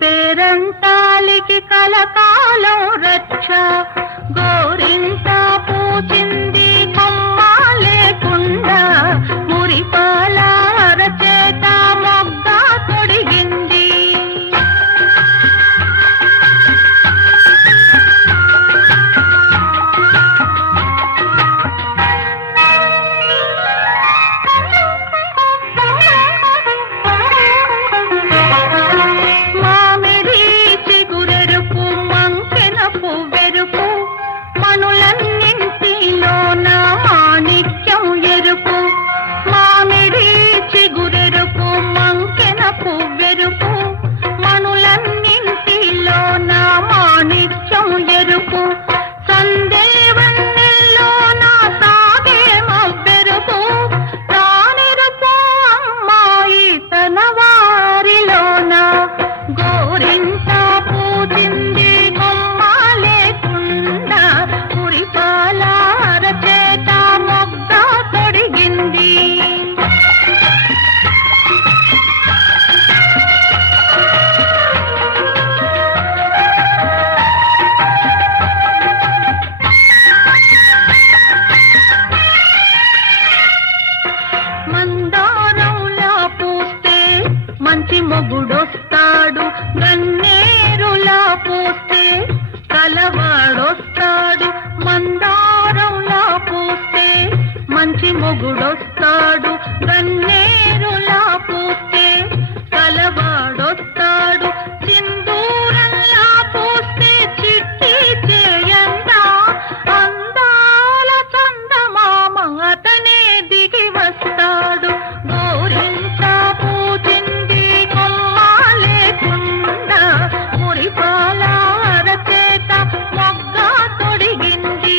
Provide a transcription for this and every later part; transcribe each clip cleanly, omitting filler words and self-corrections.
పేరంటాలికి కలకాలం రక్ష గోరింట పూచింది కొమ్మ లేకుండా మురిపాల అరచేత మొగ్గ తొడిగింది. మంచి మొగుడొస్తాడు గన్నేరులా పూస్తే కలవాడొస్తాడు. మందారంలా పూస్తే మంచి మొగుడొస్తాడు గన్నేరులా పూస్తే కలవాడొస్తాడు. సింధూరంలా పూస్తే చిట్టి చేయంగా అందాల చందమామ అతనే దిగి వస్తాడు. గోరింట పూజింది కొమ్మ లేకుండా మురిపాల అరచేత మొగ్గ తొడిగింది.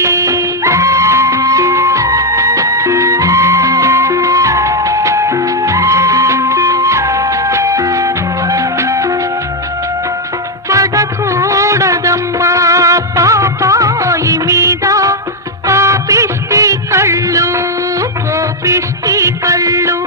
పడకూడదమ్మా పాపాయి మీద పాపిష్టి కళ్ళు కోపిష్టి కళ్ళు